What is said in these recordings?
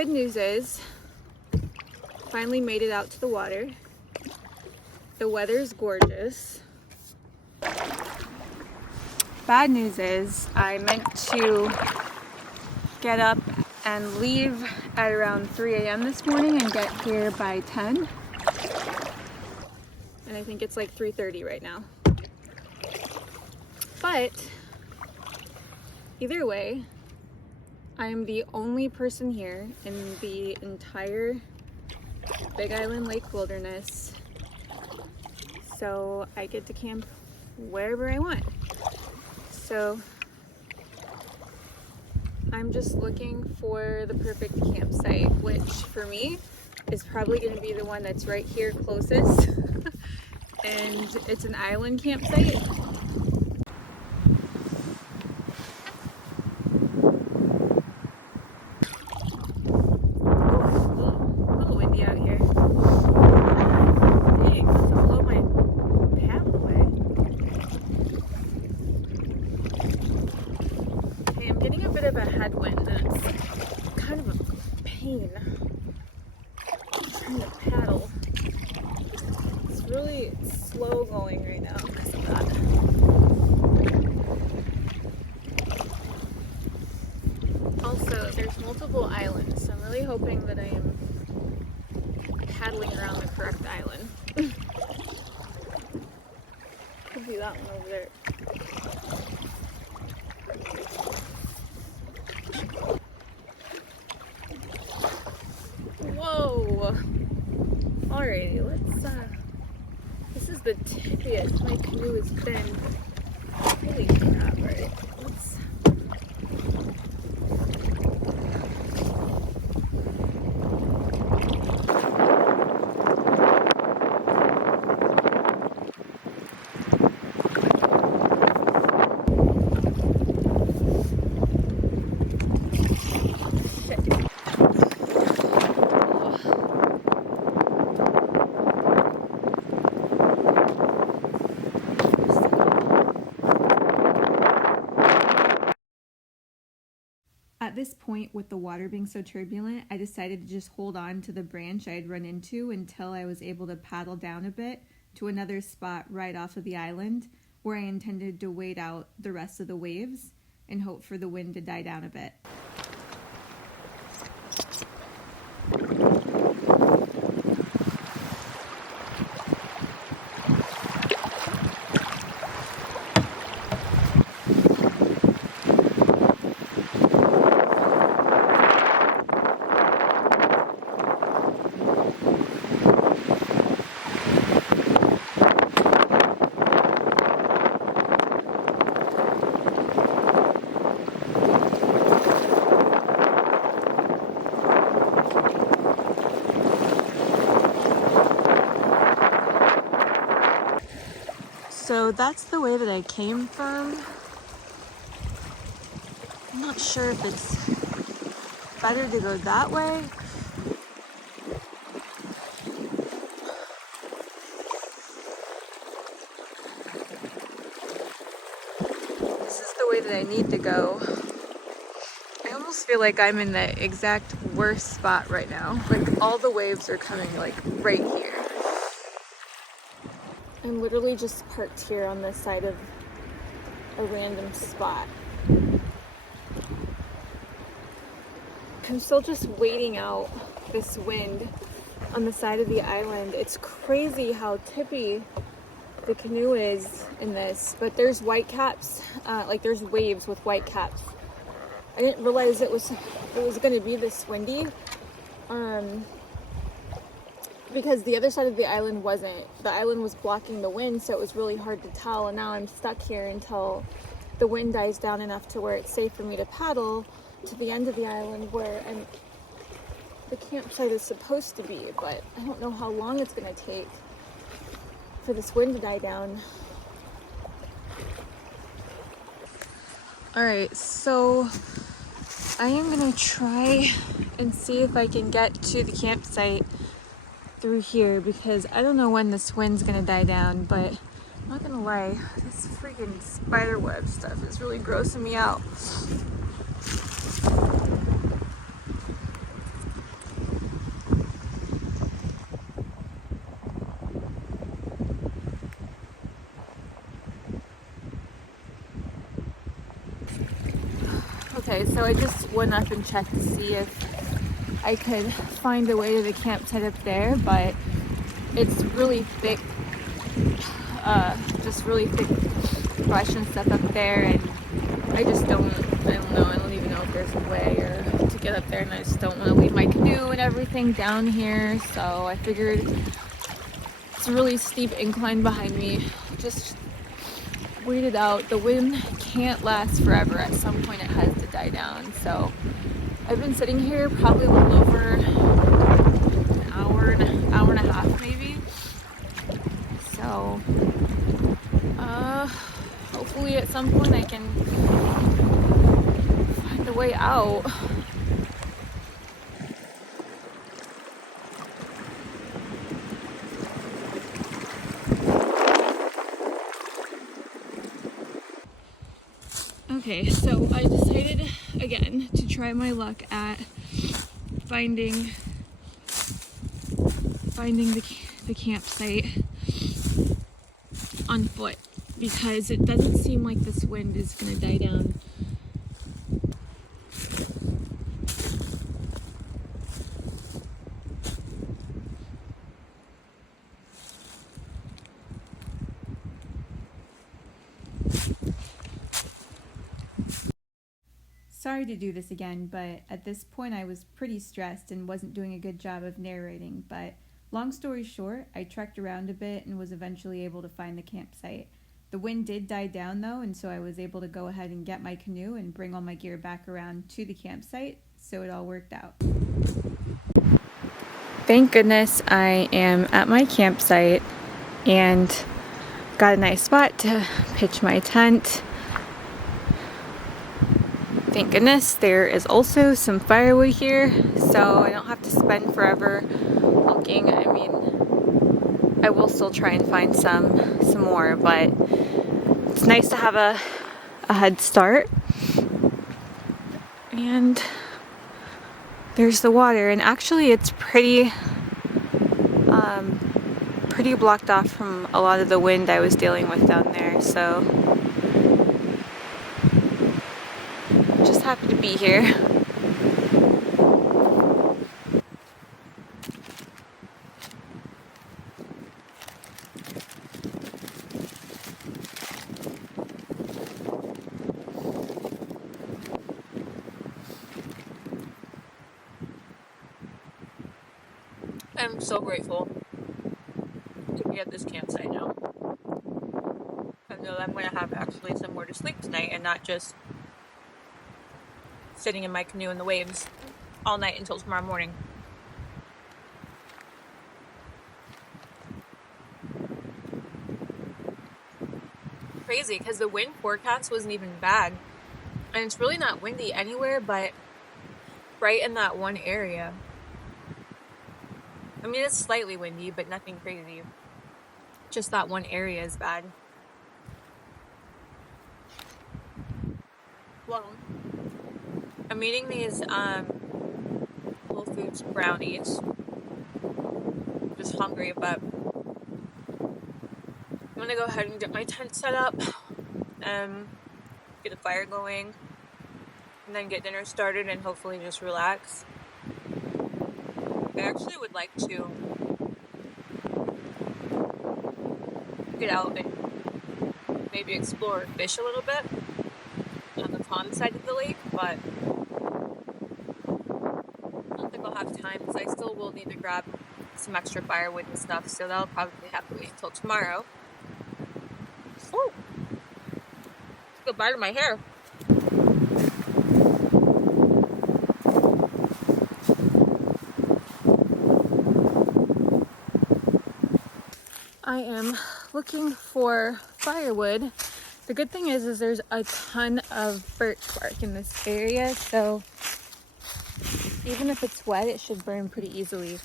good news is, finally made it out to the water. The weather's gorgeous. Bad news is, I meant to get up and leave at around 3 a.m. this morning and get here by 10. And I think it's like 3:30 right now. But either way, I am the only person here in the entire Big Island Lake Wilderness, so I get to camp wherever I want. So I'm just looking for the perfect campsite, which for me is probably going to be the one that's right here closest. And it's an island campsite. Really slow going right now because of that. Also, there's multiple islands, so I'm really hoping that I am paddling around the correct island. Could be that one over there. Whoa! Alrighty, let's this is the tippiest my canoe has been. Holy crap, right? At this point, with the water being so turbulent, I decided to just hold on to the branch I had run into until I was able to paddle down a bit to another spot right off of the island where I intended to wait out the rest of the waves and hope for the wind to die down a bit. So that's the way that I came from. I'm not sure if it's better to go that way. This is the way that I need to go. I almost feel like I'm in the exact worst spot right now. Like all the waves are coming like right here. I'm literally just parked here on the side of a random spot. I'm still just waiting out this wind on the side of the island. It's crazy how tippy the canoe is in this, but there's white caps, like there's waves with white caps. I didn't realize it was going to be this windy. Because the other side of the island wasn't. The island was blocking the wind, so it was really hard to tell, and now I'm stuck here until the wind dies down enough to where it's safe for me to paddle to the end of the island where the campsite is supposed to be, but I don't know how long it's going to take for this wind to die down. Alright, so I am going to try and see if I can get to the campsite through here because I don't know when this wind's gonna die down, but I'm not gonna lie, this freaking spider web stuff is really grossing me out. Okay, so I just went up and checked to see if I could find a way to the campsite up there, but it's really thick, just really thick brush and stuff up there, and I don't know, I don't even know if there's a way or to get up there, and I just don't want to leave my canoe and everything down here, so I figured it's a really steep incline behind me. Just wait it out. The wind can't last forever. At some point it has to die down. So I've been sitting here probably a little over an hour and a half maybe. So hopefully at some point I can find a way out. Okay, so I decided again to try my luck at finding the campsite on foot, because it doesn't seem like this wind is gonna die down. Sorry to do this again, but at this point I was pretty stressed and wasn't doing a good job of narrating, but long story short, I trekked around a bit and was eventually able to find the campsite. The wind did die down though, and so I was able to go ahead and get my canoe and bring all my gear back around to the campsite, so it all worked out. Thank goodness I am at my campsite and got a nice spot to pitch my tent. Thank goodness there is also some firewood here, so I don't have to spend forever looking. I mean, I will still try and find some more, but it's nice to have a head start. And there's the water, and actually it's pretty blocked off from a lot of the wind I was dealing with down there, so just happy to be here. I'm so grateful to be at this campsite now. I know that I'm going to have actually somewhere to sleep tonight and not just sitting in my canoe in the waves all night until tomorrow morning. Crazy, because the wind forecast wasn't even bad. And it's really not windy anywhere but right in that one area. I mean, it's slightly windy, but nothing crazy. Just that one area is bad. Well, I'm eating these Whole Foods brownies. Just hungry, but I'm gonna go ahead and get my tent set up, get a fire going, and then get dinner started and hopefully just relax. I actually would like to get out and maybe explore and fish a little bit on the pond side of the lake, but I don't think I'll have time because I still will need to grab some extra firewood and stuff, so that'll probably have to wait until tomorrow. Oh, took a bite of my hair. I am looking for firewood. The good thing is there's a ton of birch bark in this area, so even if it's wet, it should burn pretty easily.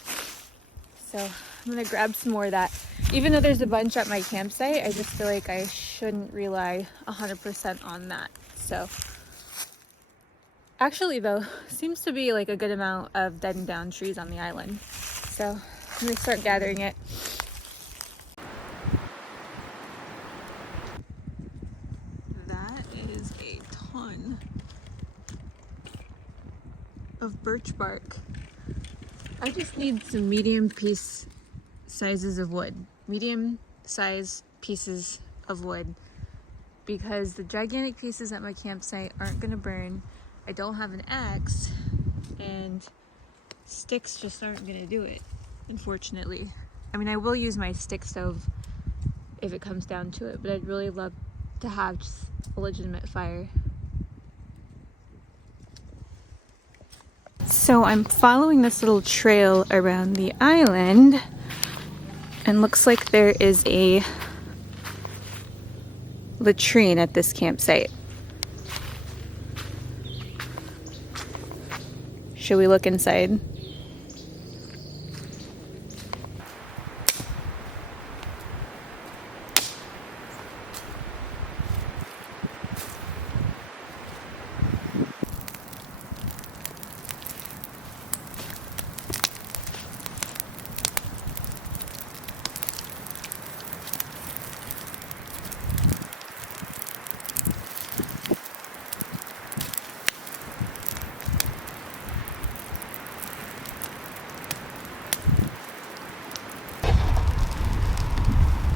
So I'm gonna grab some more of that. Even though there's a bunch at my campsite, I just feel like I shouldn't rely 100% on that. So actually though, seems to be like a good amount of dead and down trees on the island. So I'm gonna start gathering it. That is a ton of birch bark. I just need some medium piece sizes of wood. Medium size pieces of wood. Because the gigantic pieces at my campsite aren't gonna burn. I don't have an axe, and sticks just aren't gonna do it, unfortunately. I mean, I will use my stick stove if it comes down to it, but I'd really love to have just a legitimate fire. So I'm following this little trail around the island, and looks like there is a latrine at this campsite. Should we look inside?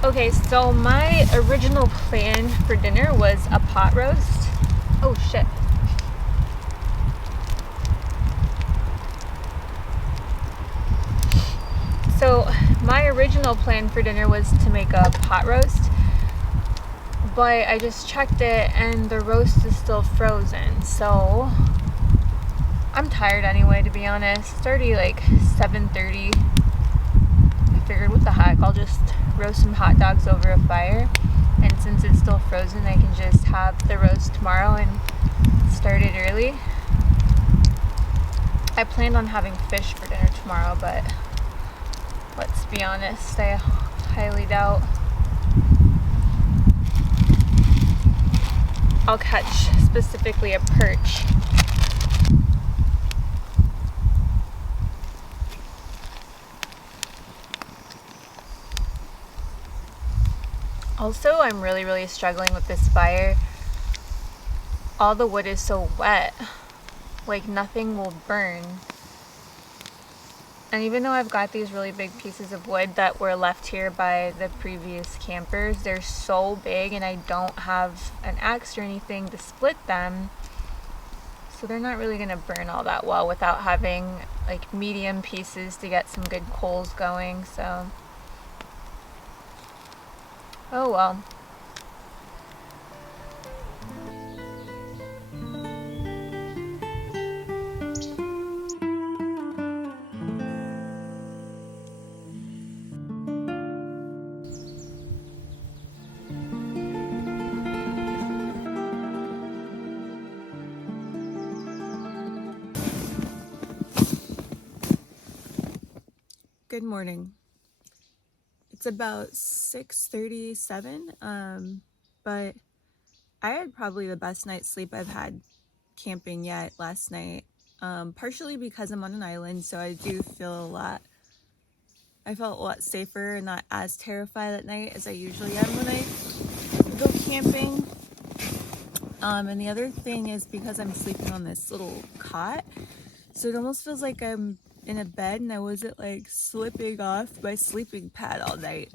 Okay, so my original plan for dinner was a pot roast. Oh shit. So my original plan for dinner was to make a pot roast, but I just checked it and the roast is still frozen. So I'm tired anyway, to be honest. It's already like 7:30. I figured, what the heck, I'll just roast some hot dogs over a fire, and since it's still frozen, I can just have the roast tomorrow and start it early. I planned on having fish for dinner tomorrow, but let's be honest, I highly doubt I'll catch specifically a perch. Also, I'm really struggling with this fire. All the wood is so wet, like nothing will burn. And even though I've got these really big pieces of wood that were left here by the previous campers, they're so big and I don't have an axe or anything to split them. So they're not really gonna burn all that well without having like medium pieces to get some good coals going, so. Oh well. Good morning. It's about 6:37, but I had probably the best night's sleep I've had camping yet last night, partially because I'm on an island, so I felt a lot safer and not as terrified at night as I usually am when I go camping. And the other thing is because I'm sleeping on this little cot, so it almost feels like I'm in a bed and I wasn't like slipping off my sleeping pad all night.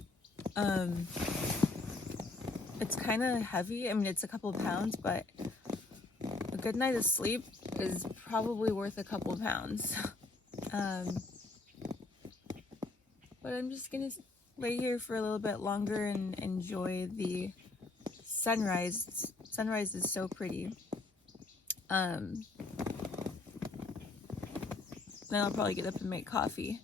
It's kind of heavy. I mean, it's a couple of pounds, but a good night of sleep is probably worth a couple of pounds. But I'm just gonna lay here for a little bit longer and enjoy the sunrise. Sunrise is so pretty. Then I'll probably get up and make coffee.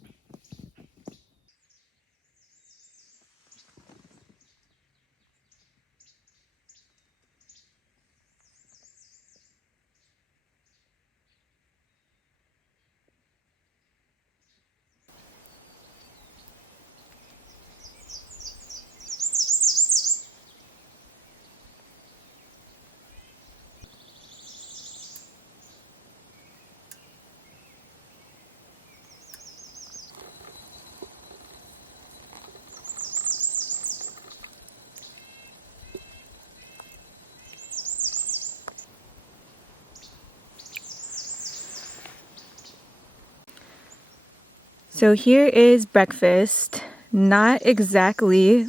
So here is breakfast. Not exactly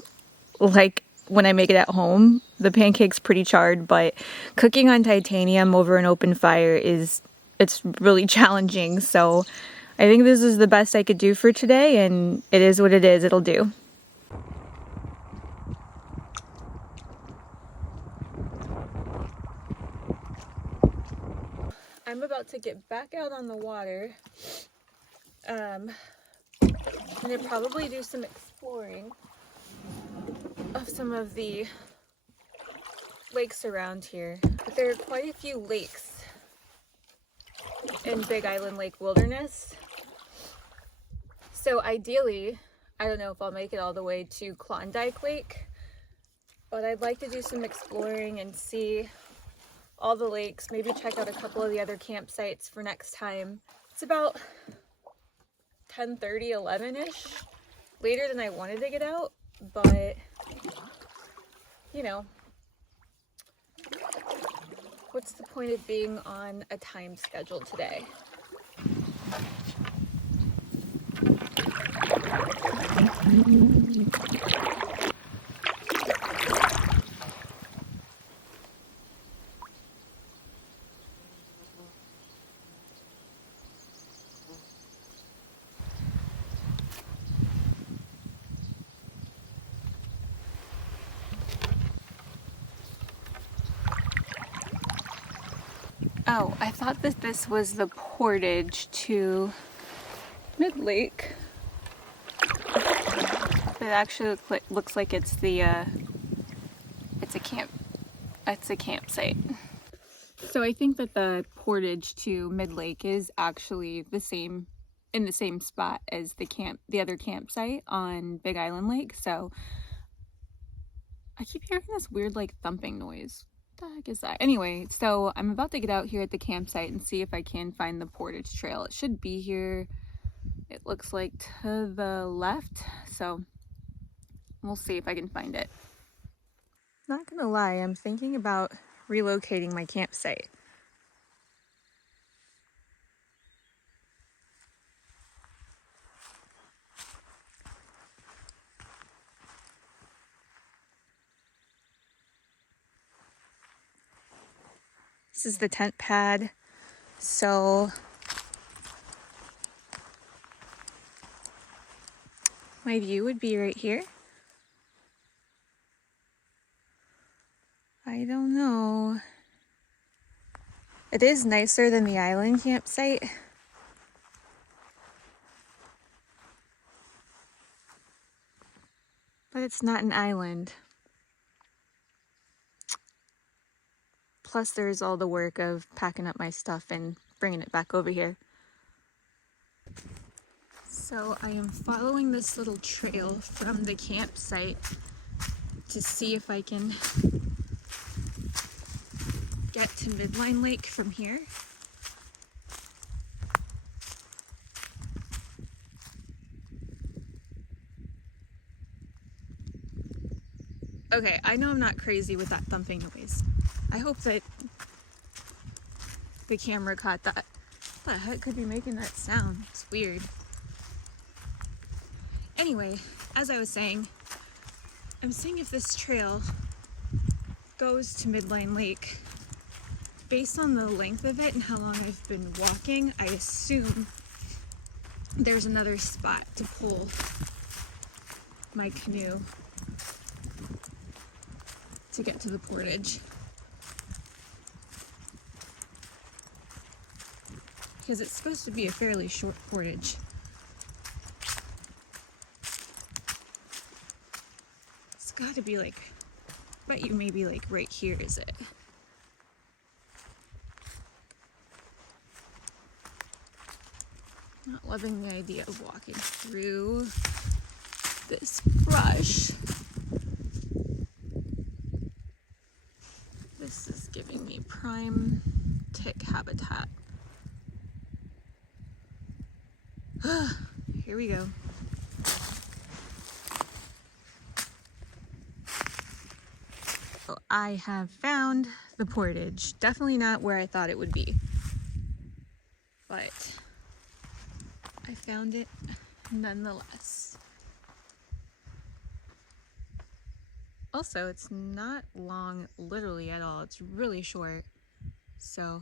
like when I make it at home. The pancake's pretty charred, but cooking on titanium over an open fire it's really challenging. So I think this is the best I could do for today, and it is what it is. It'll do. I'm about to get back out on the water. I'm gonna probably do some exploring of some of the lakes around here. But there are quite a few lakes in Big Island Lake Wilderness. So ideally, I don't know if I'll make it all the way to Klondike Lake, but I'd like to do some exploring and see all the lakes, maybe check out a couple of the other campsites for next time. It's about 10:30, 11-ish, later than I wanted to get out, but you know, what's the point of being on a time schedule today? Oh, I thought that this was the portage to Mid Lake. But it actually looks like it's a campsite. So I think that the portage to Mid Lake is actually in the same spot as the other campsite on Big Island Lake. So I keep hearing this weird like thumping noise. What the heck is that? Anyway, so I'm about to get out here at the campsite and see if I can find the portage trail. It should be here. It looks like to the left. So we'll see if I can find it. Not gonna lie, I'm thinking about relocating my campsite. This is the tent pad. So my view would be right here. I don't know. It is nicer than the island campsite. But it's not an island. Plus there's all the work of packing up my stuff and bringing it back over here. So I am following this little trail from the campsite to see if I can get to Midline Lake from here. Okay, I know I'm not crazy with that thumping noise. I hope that the camera caught that. What the heck could be making that sound? It's weird. Anyway, as I was saying, I'm seeing if this trail goes to Midline Lake. Based on the length of it and how long I've been walking, I assume there's another spot to pull my canoe to get to the portage. Because it's supposed to be a fairly short portage. It's gotta be like, I bet you maybe like right here is it. Not loving the idea of walking through this brush. This is giving me prime tick habitat. Here we go. So I have found the portage. Definitely not where I thought it would be, but I found it nonetheless. Also, it's not long literally at all. It's really short. So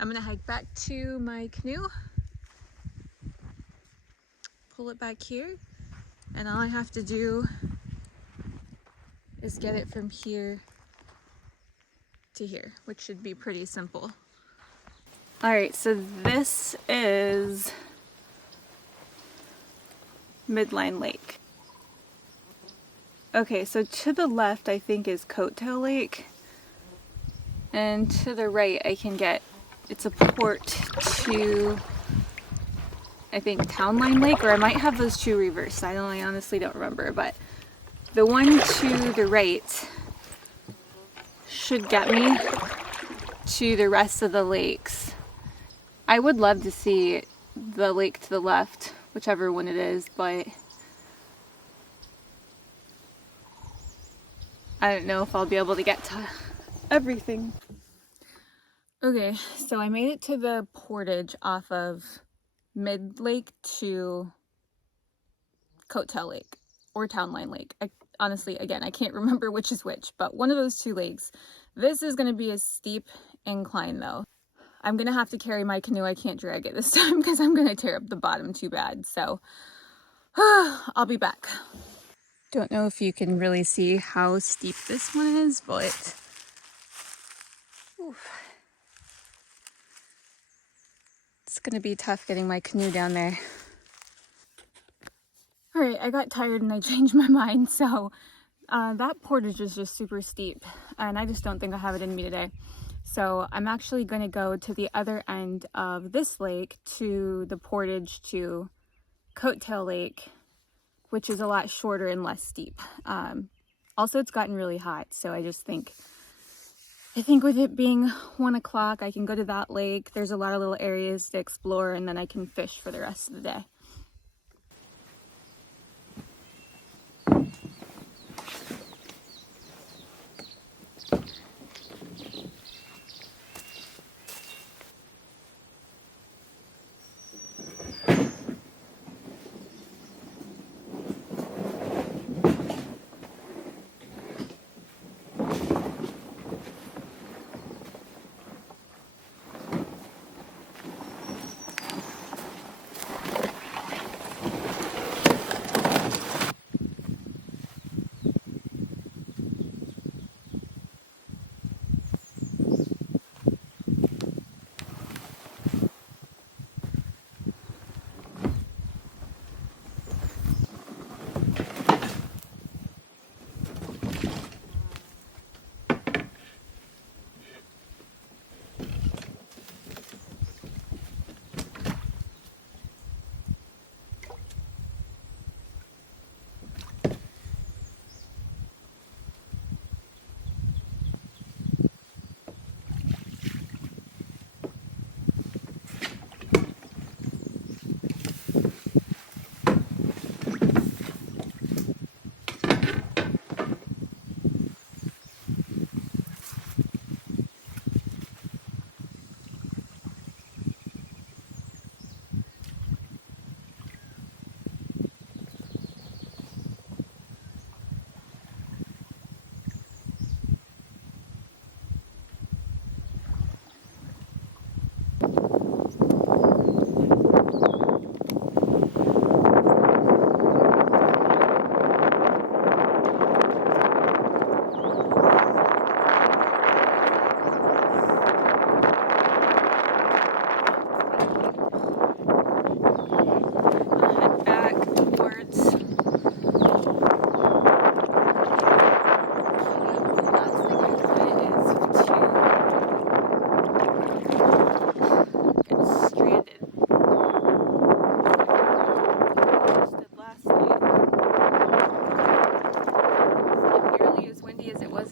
I'm gonna hike back to my canoe, pull it back here, and all I have to do is get it from here to here, which should be pretty simple. All right, so this is Midline Lake. Okay, so to the left I think is Coattail Lake, and to the right I can get, it's a port to, I think, Townline Lake, or I might have those two reversed. I honestly don't remember, but the one to the right should get me to the rest of the lakes. I would love to see the lake to the left, whichever one it is, but I don't know if I'll be able to get to everything. Okay, so I made it to the portage off of Mid Lake to Coattail Lake or Townline Lake. Honestly, again, I can't remember which is which, but one of those two lakes. This is going to be a steep incline though. I'm going to have to carry my canoe. I can't drag it this time because I'm going to tear up the bottom too bad. So I'll be back. Don't know if you can really see how steep this one is, but oof. It's going to be tough getting my canoe down there. All right, I got tired and I changed my mind. So that portage is just super steep and I just don't think I have it in me today. So I'm actually going to go to the other end of this lake to the portage to Coattail Lake, which is a lot shorter and less steep. Also, it's gotten really hot, so I think with it being 1 o'clock, I can go to that lake. There's a lot of little areas to explore, and then I can fish for the rest of the day.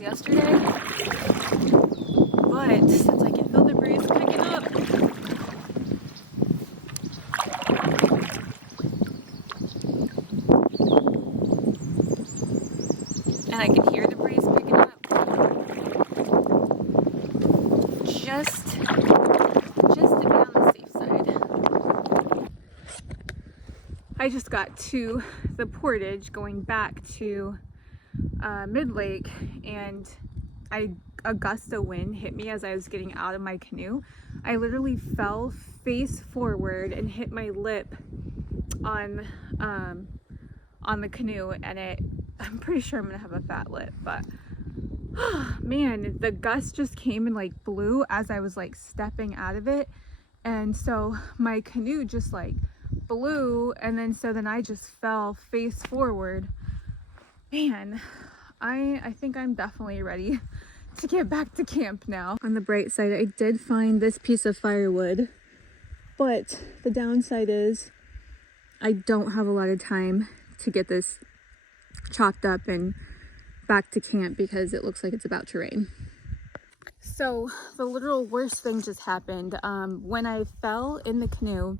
Yesterday, but since I can feel the breeze picking up, and I can hear the breeze picking up, just to be on the safe side. just got to the portage going back to mid-lake, and a gust of wind hit me as I was getting out of my canoe. I literally fell face forward and hit my lip on the canoe, and I'm pretty sure I'm gonna have a fat lip, but man, the gust just came and like blew as I was like stepping out of it, and so my canoe just like blew, and then I just fell face forward. Man, I think I'm definitely ready to get back to camp now. On the bright side, I did find this piece of firewood, but the downside is I don't have a lot of time to get this chopped up and back to camp because it looks like it's about to rain. So the literal worst thing just happened. When I fell in the canoe,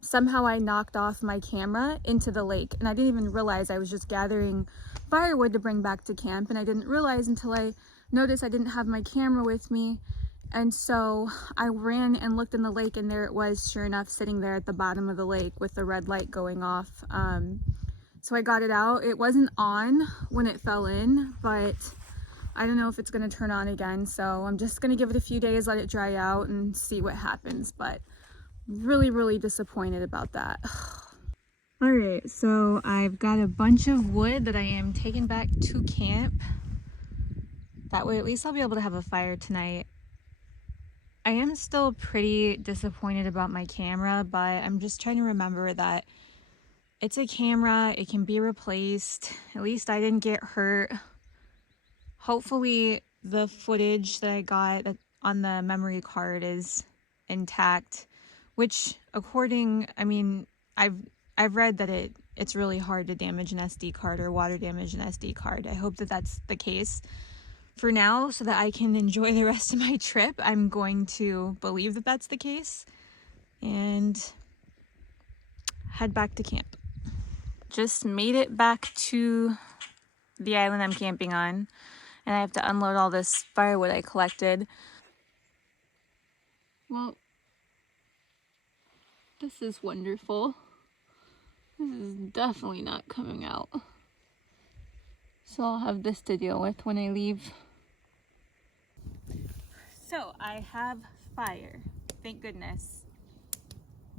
somehow I knocked off my camera into the lake, and I didn't even realize. I was just gathering firewood to bring back to camp, and I didn't realize until I noticed I didn't have my camera with me. And so I ran and looked in the lake, and there it was, sure enough, sitting there at the bottom of the lake with the red light going off. So I got it out. It wasn't on when it fell in, but I don't know if it's going to turn on again. So I'm just going to give it a few days, let it dry out, and see what happens. But really disappointed about that. All right, so I've got a bunch of wood that I am taking back to camp. That way at least I'll be able to have a fire tonight. I am still pretty disappointed about my camera, but I'm just trying to remember that it's a camera, it can be replaced. At least I didn't get hurt. Hopefully the footage that I got on the memory card is intact, which I've read that it's really hard to damage an SD card or water damage an SD card. I hope that that's the case. For now, so that I can enjoy the rest of my trip, I'm going to believe that that's the case and head back to camp. Just made it back to the island I'm camping on, and I have to unload all this firewood I collected. Well, this is wonderful. This is definitely not coming out. So I'll have this to deal with when I leave. So I have fire, thank goodness.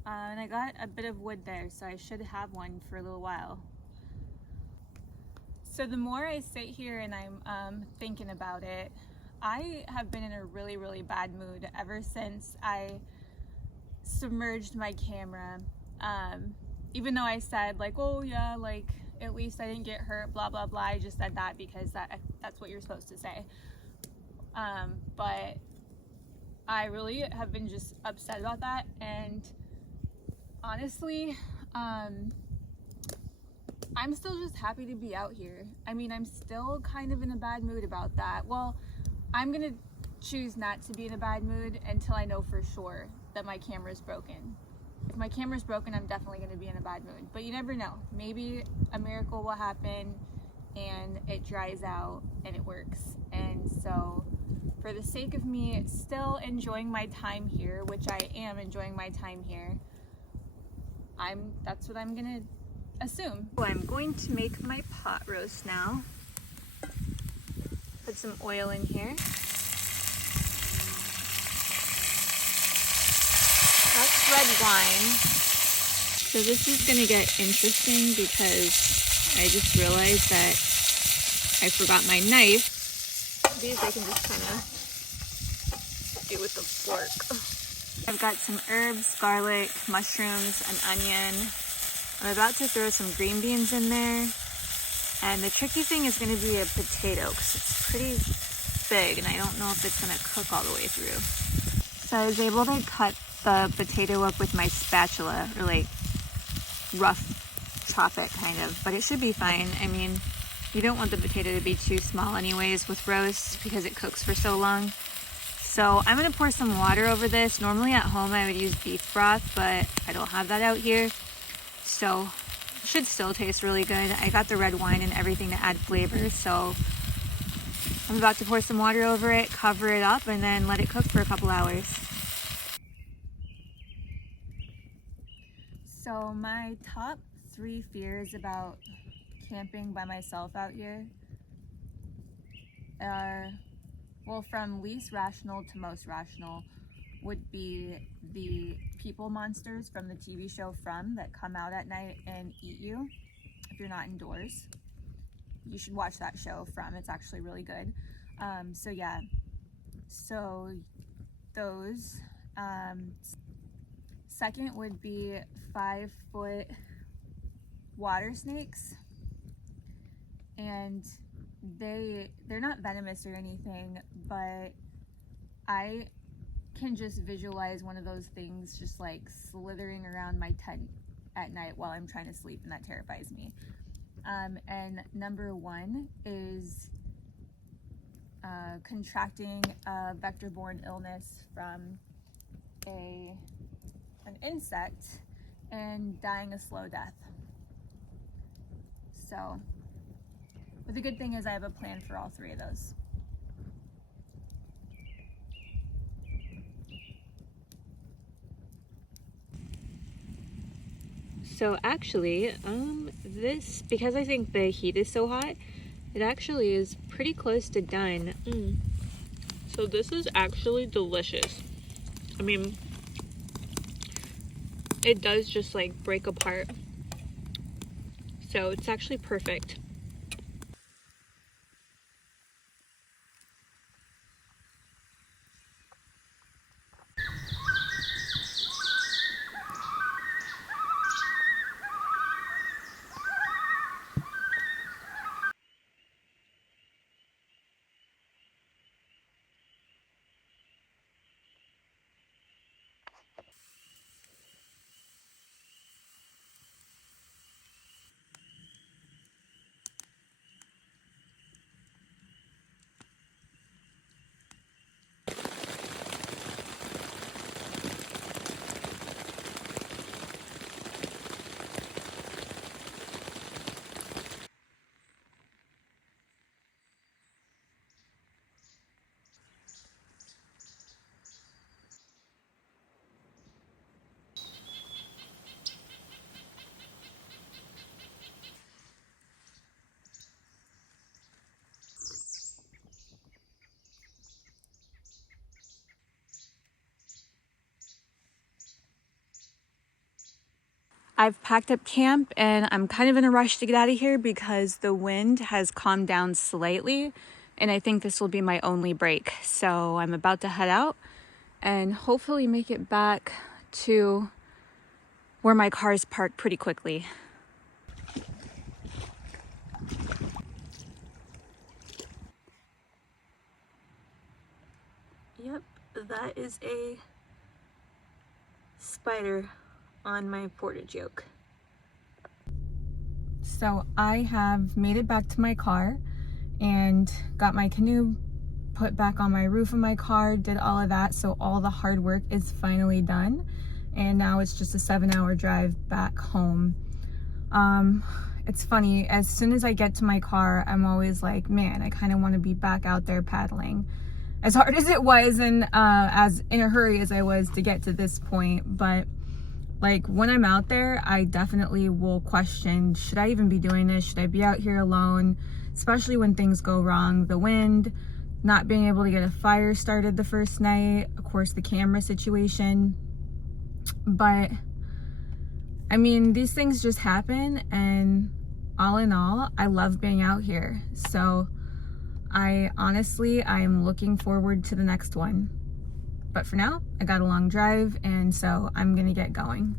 And I got a bit of wood there, so I should have one for a little while. So the more I sit here and I'm thinking about it, I have been in a really bad mood ever since I submerged my camera. Even though I said like, oh yeah, like at least I didn't get hurt, blah blah blah. I just said that because that's what you're supposed to say. But I really have been just upset about that, and honestly, I'm still just happy to be out here. I mean, I'm still kind of in a bad mood about that. Well, I'm gonna choose not to be in a bad mood until I know for sure that my camera's broken. If my camera's broken, I'm definitely gonna be in a bad mood, but you never know. Maybe a miracle will happen and it dries out and it works. And so for the sake of me still enjoying my time here, which I am enjoying my time here, that's what I'm gonna assume. So I'm going to make my pot roast now. Put some oil in here. That's red wine. So this is gonna get interesting because I just realized that I forgot my knife. These I can just kind of do with the fork. I've got some herbs, garlic, mushrooms, an onion. I'm about to throw some green beans in there. And the tricky thing is going to be a potato because it's pretty big and I don't know if it's going to cook all the way through. So I was able to cut the potato up with my spatula, or like rough chop it kind of, but it should be fine. I mean, you don't want the potato to be too small anyways with roast because it cooks for so long. So I'm going to pour some water over this. Normally at home I would use beef broth, but I don't have that out here. So it should still taste really good. I got the red wine and everything to add flavor, so I'm about to pour some water over it, cover it up, and then let it cook for a couple hours. So my top 3 fears about camping by myself out here are, well, from least rational to most rational, would be the people monsters from the TV show From that come out at night and eat you if you're not indoors. You should watch that show From, it's actually really good. So yeah, so those. Second would be 5-foot water snakes, and they're not venomous or anything, but I can just visualize one of those things just like slithering around my tent at night while I'm trying to sleep, and that terrifies me. And number 1 is contracting a vector-borne illness from an insect and dying a slow death. So, but the good thing is I have a plan for all 3 of those. So actually, this, because I think the heat is so hot, it actually is pretty close to done. So this is actually delicious. I mean, it does just like break apart. So it's actually perfect. I've packed up camp and I'm kind of in a rush to get out of here because the wind has calmed down slightly, and I think this will be my only break. So I'm about to head out and hopefully make it back to where my car is parked pretty quickly. Yep, that is a spider on my portage yoke. So I have made it back to my car and got my canoe put back on my roof of my car, did all of that, so all the hard work is finally done, and now it's just a 7-hour drive back home. It's funny, as soon as I get to my car, I'm always like, man, I kind of want to be back out there paddling. As hard as it was, and as in a hurry as I was to get to this point, but like when I'm out there, I definitely will question, should I even be doing this? Should I be out here alone? Especially when things go wrong, the wind, not being able to get a fire started the first night, of course the camera situation. But I mean, these things just happen, and all in all, I love being out here. So I am looking forward to the next one. But for now, I got a long drive, and so I'm gonna get going.